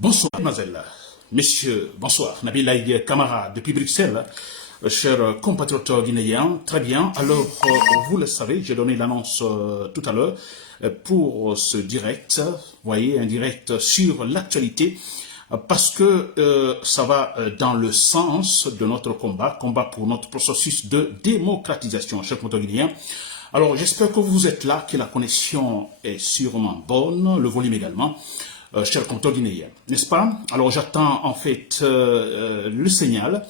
Bonsoir, mademoiselle, messieurs, bonsoir. Nabil Aïe Camara depuis Bruxelles, chers compatriotes guinéens. Très bien, alors vous le savez, j'ai donné l'annonce tout à l'heure pour ce direct, vous voyez, un direct sur l'actualité, parce que ça va dans le sens de notre combat pour notre processus de démocratisation, chers compatriotes guinéens. Alors j'espère que vous êtes là, que la connexion est sûrement bonne, le volume également. Chers compteurs guinéens, n'est-ce pas? Alors j'attends en fait le signal.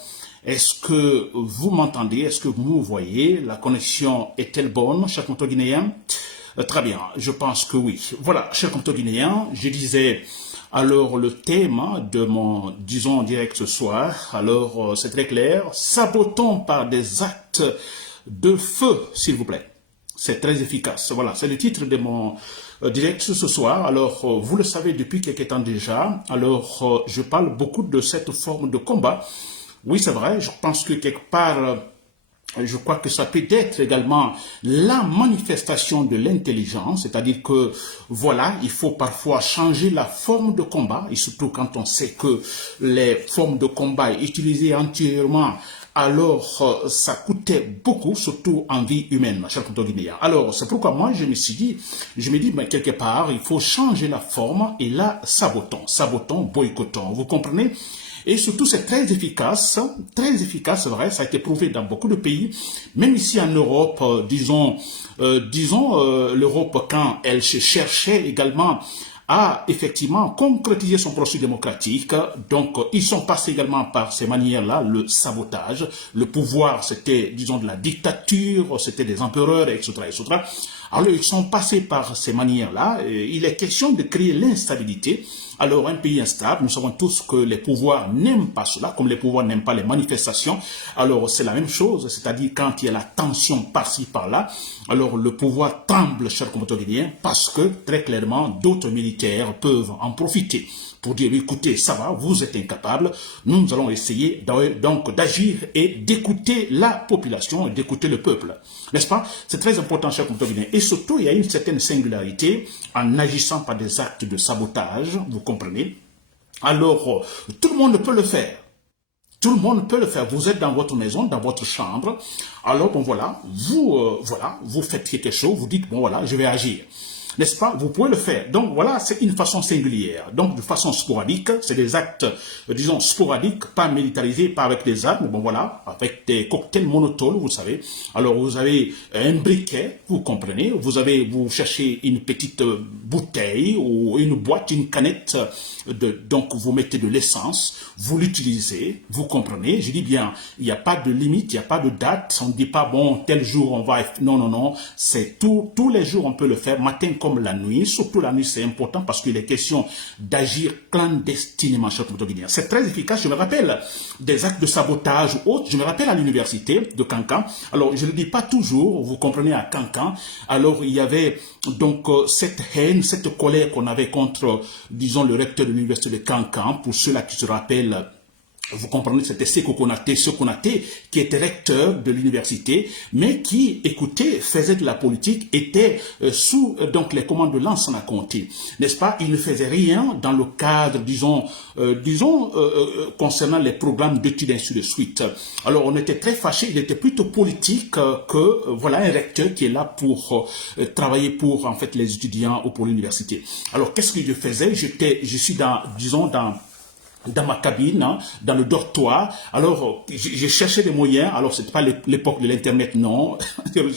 Est-ce que vous m'entendez? Est-ce que vous me voyez? La connexion est-elle bonne, chers compteurs guinéens? Très bien, je pense que oui. Voilà, chers compteurs guinéens, je disais alors le thème de mon, disons, direct ce soir. Alors c'est très clair, sabotons par des actes de feu, s'il vous plaît. C'est très efficace. Voilà, c'est le titre de mon direct ce soir. Alors, vous le savez depuis quelques temps déjà. Alors, je parle beaucoup de cette forme de combat. Oui, c'est vrai, je pense que quelque part, je crois que ça peut être également la manifestation de l'intelligence, c'est-à-dire que, voilà, il faut parfois changer la forme de combat, et surtout quand on sait que les formes de combat utilisées entièrement alors ça coûtait beaucoup, surtout en vie humaine, ma chère compteur guinéen. Alors, c'est pourquoi moi, je me dis, mais quelque part, il faut changer la forme, et là, sabotons, boycottons, vous comprenez? Et surtout, c'est très efficace, c'est vrai, ça a été prouvé dans beaucoup de pays, même ici en Europe, disons, l'Europe, quand elle se cherchait également a effectivement concrétisé son processus démocratique. Donc, ils sont passés également par ces manières-là, le sabotage. Le pouvoir, c'était, disons, de la dictature, c'était des empereurs, etc., etc. Alors, ils sont passés par ces manières-là. Il est question de créer l'instabilité. Alors, un pays instable, nous savons tous que les pouvoirs n'aiment pas cela, comme les pouvoirs n'aiment pas les manifestations. Alors, c'est la même chose, c'est-à-dire quand il y a la tension par-ci, par-là, alors le pouvoir tremble, chers compatriotes guinéens, parce que, très clairement, d'autres militaires peuvent en profiter pour dire, écoutez, ça va, vous êtes incapables, nous allons essayer donc d'agir et d'écouter la population et d'écouter le peuple. N'est-ce pas? C'est très important, chers compatriotes guinéens. Et surtout, il y a une certaine singularité en agissant par des actes de sabotage, vous comprenez? Alors, tout le monde peut le faire. Tout le monde peut le faire. Vous êtes dans votre maison, dans votre chambre. Alors, bon, voilà, vous faites quelque chose, vous dites, bon, voilà, je vais agir. N'est-ce pas? Vous pouvez le faire. Donc, voilà, c'est une façon singulière. Donc, de façon sporadique, c'est des actes, disons, sporadiques, pas militarisés, pas avec des armes, bon, voilà, avec des cocktails monotones, vous savez. Alors, vous avez un briquet, vous comprenez, vous cherchez une petite bouteille ou une boîte, une canette, donc vous mettez de l'essence, vous l'utilisez, vous comprenez, je dis bien, il n'y a pas de limite, il n'y a pas de date, on ne dit pas, bon, tel jour on va, non, c'est tous les jours on peut le faire, matin comme la nuit, surtout la nuit c'est important parce qu'il est question d'agir clandestinement, chers compatriotes guinéens. C'est très efficace, je me rappelle des actes de sabotage ou autres, je me rappelle à l'université de Cancan, alors je ne le dis pas toujours, vous comprenez, à Cancan, alors il y avait donc cette haine, cette colère qu'on avait contre, disons, le recteur de l'université de Cancan, pour ceux-là qui se rappellent, vous comprenez, c'était Sékou Konaté, qui était recteur de l'université, mais qui, écoutez, faisait de la politique, était sous donc les commandes de Lansana Conté, n'est-ce pas? Il ne faisait rien dans le cadre, disons, concernant les programmes d'études et ainsi de suite. Alors, on était très fâchés, il était plutôt politique que, voilà, un recteur qui est là pour travailler pour, en fait, les étudiants ou pour l'université. Alors, qu'est-ce que je faisais? Je suis dans, disons, dans ma cabine, hein, dans le dortoir. Alors, j'ai cherché des moyens. Alors, c'était pas l'époque de l'Internet, non.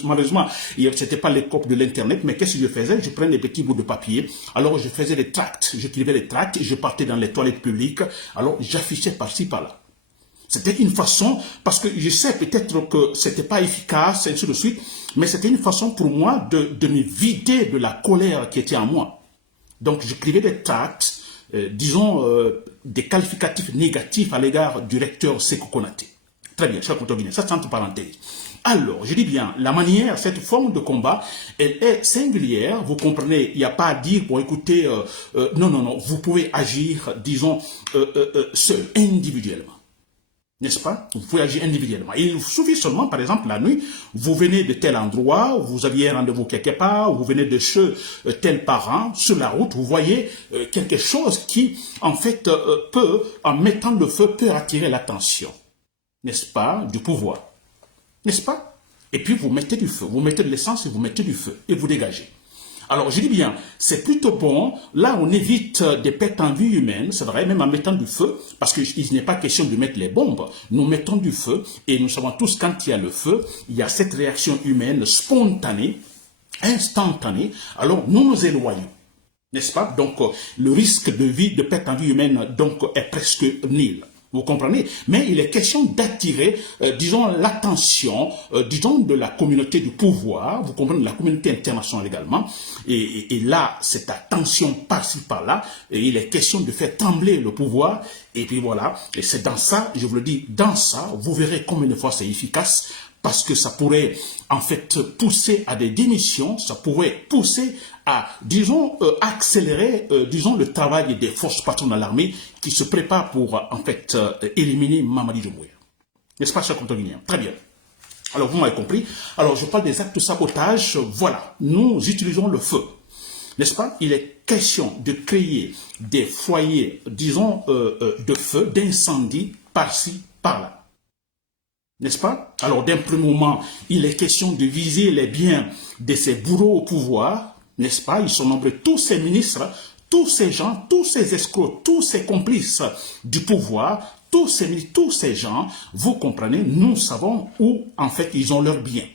Malheureusement, c'était pas l'époque de l'Internet. Mais qu'est-ce que je faisais? Je prenais des petits bouts de papier. Alors, je faisais des tracts. J'écrivais des tracts et je partais dans les toilettes publiques. Alors, j'affichais par-ci, par-là. C'était une façon, parce que je sais peut-être que c'était pas efficace, et ainsi de suite, mais c'était une façon pour moi de me vider de la colère qui était en moi. Donc, j'écrivais des tracts, disons, des qualificatifs négatifs à l'égard du recteur Sékou Konaté. Très bien, cher compteur guinéen, ça c'est entre parenthèses. Alors, je dis bien, la manière, cette forme de combat, elle est singulière, vous comprenez, il n'y a pas à dire, bon écoutez, non, vous pouvez agir, disons, seul, individuellement. N'est-ce pas? Vous pouvez agir individuellement. Il suffit seulement, par exemple, la nuit, vous venez de tel endroit, vous aviez un rendez-vous quelque part, vous venez de chez tel parent, sur la route, vous voyez quelque chose qui, en fait, peut, en mettant le feu, peut attirer l'attention. N'est-ce pas? Du pouvoir. N'est-ce pas? Et puis vous mettez du feu, vous mettez de l'essence et vous mettez du feu, et vous dégagez. Alors, je dis bien, c'est plutôt bon. Là, on évite des pertes en vie humaine, c'est vrai, même en mettant du feu, parce qu'il n'est pas question de mettre les bombes. Nous mettons du feu, et nous savons tous, quand il y a le feu, il y a cette réaction humaine spontanée, instantanée. Alors, nous nous éloignons. N'est-ce pas? Donc, le risque de vie, de perte en vie humaine, donc, est presque nul. Vous comprenez? Mais il est question d'attirer, disons, l'attention, disons, de la communauté du pouvoir, vous comprenez, de la communauté internationale également. Et là, cette attention par-ci, par-là, et il est question de faire trembler le pouvoir. Et puis voilà, et c'est dans ça, je vous le dis, dans ça, vous verrez combien de fois c'est efficace, parce que ça pourrait, en fait, pousser à des démissions, ça pourrait pousser à, disons, accélérer, disons, le travail des forces patronnes de l'armée qui se préparent pour, en fait, éliminer Mamadi Doumbouya. N'est-ce pas, cher compteur guinéen? Très bien. Alors, vous m'avez compris. Alors, je parle des actes de sabotage. Voilà, nous utilisons le feu. N'est-ce pas? Il est question de créer des foyers, disons, de feu, d'incendie, par-ci, par-là. N'est-ce pas? Alors, d'un premier moment, il est question de viser les biens de ces bourreaux au pouvoir, n'est-ce pas? Ils sont nombreux, tous ces ministres, tous ces gens, tous ces escrocs, tous ces complices du pouvoir, tous ces gens, vous comprenez, nous savons où, en fait, ils ont leurs biens.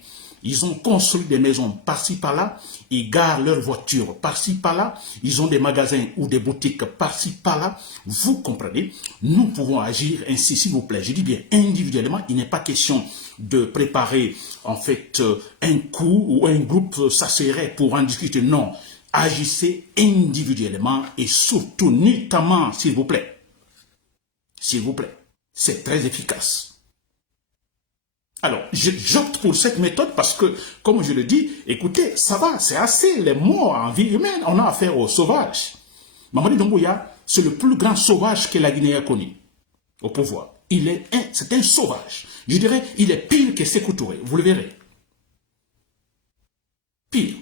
Ils ont construit des maisons par-ci, par-là, ils garent leurs voitures par-ci, par-là, ils ont des magasins ou des boutiques par-ci, par-là. Vous comprenez, nous pouvons agir ainsi, s'il vous plaît. Je dis bien individuellement, il n'est pas question de préparer, en fait, un coup ou un groupe, ça serait pour en discuter. Non, agissez individuellement et surtout, notamment, s'il vous plaît. S'il vous plaît, c'est très efficace. Alors, j'opte pour cette méthode parce que, comme je le dis, écoutez, ça va, c'est assez, les morts en vie humaine, on a affaire aux sauvages. Mamadi Doumbouya, c'est le plus grand sauvage que la Guinée a connu au pouvoir. C'est un sauvage. Je dirais, il est pire que Sékou Touré, vous le verrez. Pire.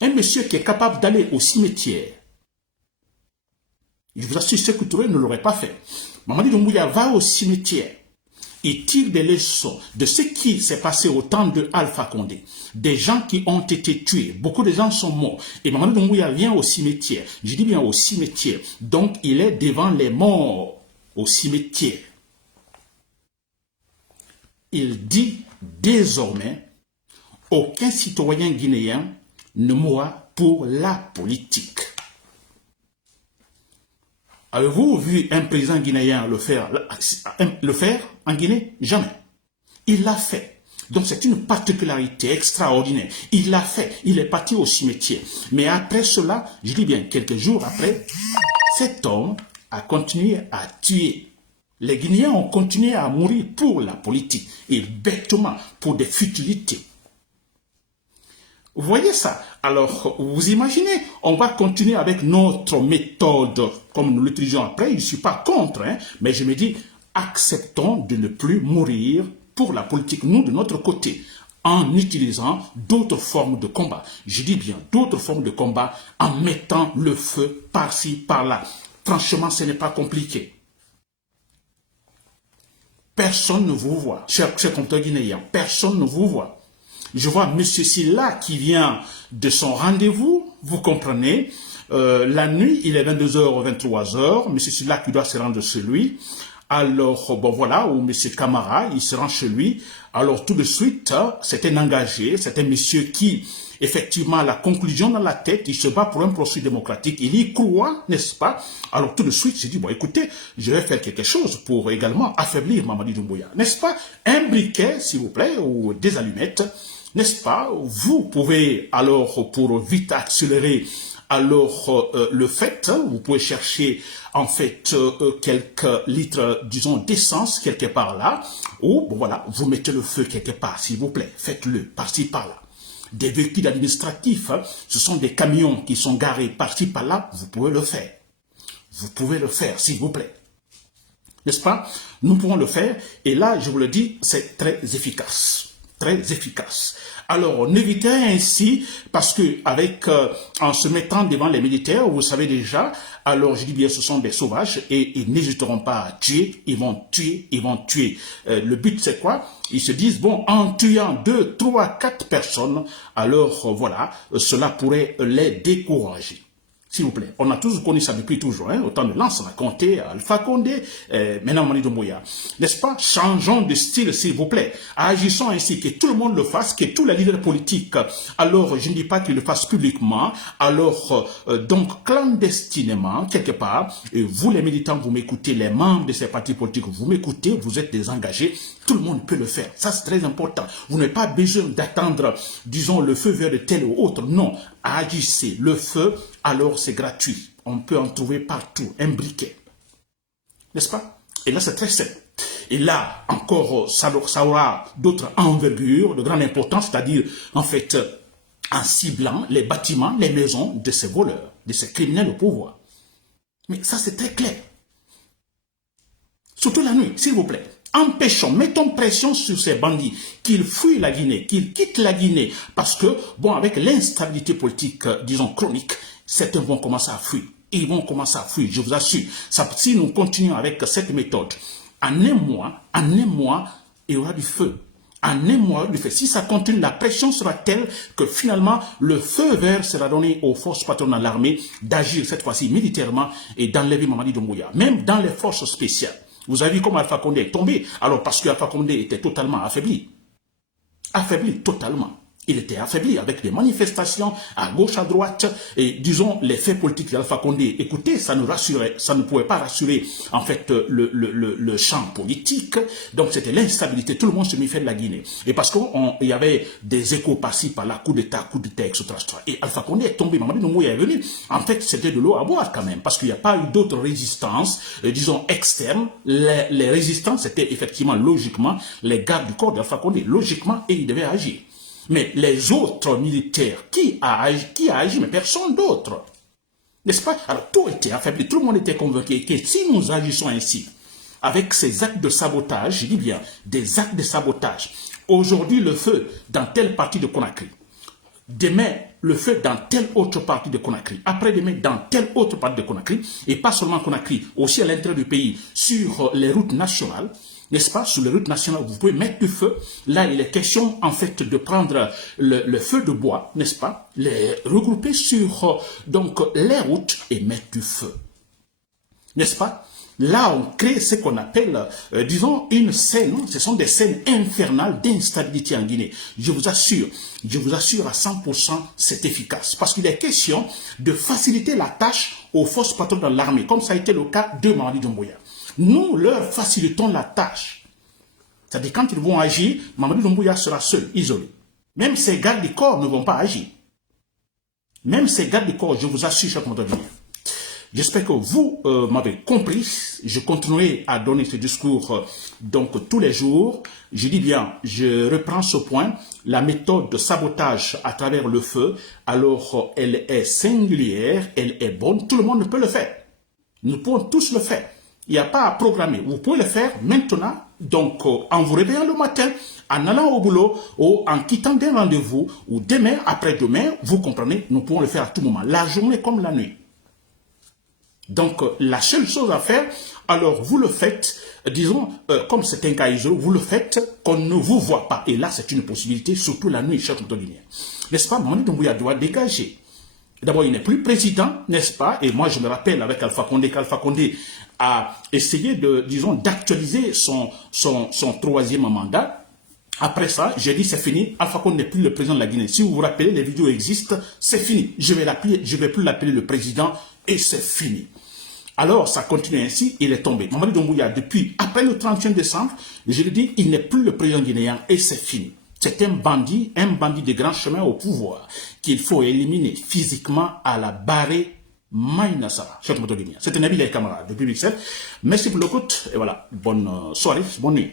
Un monsieur qui est capable d'aller au cimetière. Je vous assure, Sékou Touré ne l'aurait pas fait. Mamadi Doumbouya va au cimetière. Il tire des leçons de ce qui s'est passé au temps de Alpha Condé. Des gens qui ont été tués. Beaucoup de gens sont morts. Et Mamadi Doumbouya vient au cimetière. Je dis bien au cimetière. Donc, il est devant les morts au cimetière. Il dit désormais, aucun citoyen guinéen ne mourra pour la politique. Avez-vous vu un président guinéen le faire en Guinée? Jamais. Il l'a fait. Donc c'est une particularité extraordinaire. Il l'a fait. Il est parti au cimetière. Mais après cela, je dis bien quelques jours après, cet homme a continué à tuer. Les Guinéens ont continué à mourir pour la politique et bêtement pour des futilités. Vous voyez ça? Alors, vous imaginez, on va continuer avec notre méthode, comme nous l'utilisons après. Je ne suis pas contre, hein, mais je me dis, acceptons de ne plus mourir pour la politique, nous, de notre côté, en utilisant d'autres formes de combat. Je dis bien d'autres formes de combat, en mettant le feu par-ci, par-là. Franchement, ce n'est pas compliqué. Personne ne vous voit, cher compteur guinéen, personne ne vous voit. Je vois M. Silla qui vient de son rendez-vous, vous comprenez. La nuit, il est 22h ou 23h. M. Silla qui doit se rendre chez lui. Alors, bon voilà, ou M. Camara, il se rend chez lui. Alors, tout de suite, c'est un engagé, c'est un monsieur qui, effectivement, a la conclusion dans la tête, il se bat pour un processus démocratique, il y croit, n'est-ce pas? Alors, tout de suite, j'ai dit, bon, écoutez, je vais faire quelque chose pour également affaiblir Mamadi Doumbouya, n'est-ce pas? Un briquet, s'il vous plaît, ou des allumettes, n'est-ce pas? Vous pouvez, alors, pour vite accélérer, alors, le fait, vous pouvez chercher, en fait, quelques litres, disons, d'essence, quelque part là, ou, bon, voilà, vous mettez le feu quelque part, s'il vous plaît, faites-le, par-ci, par-là. Des véhicules administratifs, ce sont des camions qui sont garés par-ci, par-là, vous pouvez le faire. Vous pouvez le faire, s'il vous plaît. n'est-ce pas? Nous pouvons le faire, et là, je vous le dis, c'est très efficace. Très efficace. Alors, n'évitez ainsi, parce que en se mettant devant les militaires, vous savez déjà, alors je dis bien, ce sont des sauvages et ils n'hésiteront pas à tuer, ils vont tuer, ils vont tuer. Le but, c'est quoi? Ils se disent, bon, en tuant 2, 3, 4 personnes, alors voilà, cela pourrait les décourager. S'il vous plaît, on a tous connu ça depuis toujours, hein, au temps de Lansana Conté, Alpha Condé, maintenant Mamadi Doumbouya. N'est-ce pas? Changeons de style, s'il vous plaît. Agissons ainsi, que tout le monde le fasse, que tous les leaders politiques, alors je ne dis pas qu'ils le fassent publiquement, alors donc clandestinement, quelque part, et vous les militants, vous m'écoutez, les membres de ces partis politiques, vous m'écoutez, vous êtes des engagés, tout le monde peut le faire. Ça, c'est très important. Vous n'avez pas besoin d'attendre, disons, le feu vert de tel ou autre. Non, agissez. Le feu, alors c'est gratuit. On peut en trouver partout, un briquet. N'est-ce pas? Et là, c'est très simple. Et là, encore, ça aura d'autres envergures de grande importance, c'est-à-dire, en fait, en ciblant les bâtiments, les maisons de ces voleurs, de ces criminels au pouvoir. Mais ça, c'est très clair. Surtout la nuit, s'il vous plaît. Empêchons, mettons pression sur ces bandits, qu'ils fuient la Guinée, qu'ils quittent la Guinée, parce que, bon, avec l'instabilité politique, disons, chronique, certains vont commencer à fuir. Ils vont commencer à fuir, je vous assure. Ça, si nous continuons avec cette méthode, en un mois, il y aura du feu. En un mois, du feu. Si ça continue, la pression sera telle que finalement, le feu vert sera donné aux forces patronales de l'armée d'agir cette fois-ci militairement et d'enlever Mamadi Doumbouya, même dans les forces spéciales. Vous avez vu comment Alpha Condé est tombé. Alors parce que Alpha Condé était totalement affaibli. Affaibli totalement. Il était affaibli avec des manifestations à gauche, à droite, et disons les faits politiques d'Alpha Condé. Écoutez, ça ne pouvait pas rassurer en fait le champ politique. Donc c'était l'instabilité. Tout le monde se méfiait de la Guinée. Et parce qu'il y avait des échos passifs par la coup d'État, etc. Et Alpha Condé est tombé. Mamadi Doumbouya est venu. En fait, c'était de l'eau à boire quand même, parce qu'il n'y a pas eu d'autres résistances, disons externes. Les résistances étaient effectivement, logiquement, les gardes du corps d'Alpha Condé. Logiquement, et ils devaient agir. Mais les autres militaires, qui a agi? Mais personne d'autre. N'est-ce pas? Alors tout était affaibli, tout le monde était convaincu que si nous agissons ainsi, avec ces actes de sabotage, je dis bien, des actes de sabotage, aujourd'hui le feu dans telle partie de Conakry, demain le feu dans telle autre partie de Conakry, après-demain dans telle autre partie de Conakry, et pas seulement Conakry, aussi à l'intérieur du pays, sur les routes nationales, n'est-ce pas? Sur les routes nationales, vous pouvez mettre du feu. Là, il est question, en fait, de prendre le feu de bois, n'est-ce pas? Les regrouper sur, donc, les routes et mettre du feu. N'est-ce pas? Là, on crée ce qu'on appelle, disons, une scène. Ce sont des scènes infernales d'instabilité en Guinée. Je vous assure à 100%, c'est efficace. Parce qu'il est question de faciliter la tâche aux forces patronales de l'armée, comme ça a été le cas de Mamadi Doumbouya. Nous leur facilitons la tâche. C'est-à-dire quand ils vont agir, Mamadi Doumbouya sera seul, isolé. Même ses gardes du corps ne vont pas agir. Même ces gardes du corps, je vous assure, chaque mois de venir. J'espère que vous m'avez compris. Je continuerai à donner ce discours donc tous les jours. Je dis bien, je reprends ce point. La méthode de sabotage à travers le feu, alors elle est singulière, elle est bonne. Tout le monde peut le faire. Nous pouvons tous le faire. Il n'y a pas à programmer. Vous pouvez le faire maintenant, donc en vous réveillant le matin, en allant au boulot, ou en quittant des rendez-vous, ou demain, après-demain, vous comprenez, nous pouvons le faire à tout moment, la journée comme la nuit. Donc, la seule chose à faire, alors vous le faites, disons, comme c'est un cas isolé, vous le faites qu'on ne vous voit pas. Et là, c'est une possibilité, surtout la nuit, cher Guinéen. N'est-ce pas? Mamadi Doumbouya doit dégager. D'abord, il n'est plus président, n'est-ce pas? Et moi, je me rappelle avec Alpha Condé qu'Alpha Condé a essayé de, disons, d'actualiser son troisième mandat. Après ça, j'ai dit c'est fini. Alpha Condé n'est plus le président de la Guinée. Si vous vous rappelez, les vidéos existent, c'est fini. Je vais plus l'appeler le président et c'est fini. Alors, ça continue ainsi, il est tombé. Mamadi Doumbouya, depuis après le 31 décembre, je lui dis, il n'est plus le président guinéen et c'est fini. C'est un bandit de grand chemin au pouvoir qu'il faut éliminer physiquement à la barrée Maïnassara. C'était Nabil El Kamara depuis Bruxelles. Merci pour l'écoute et voilà, bonne soirée, bonne nuit.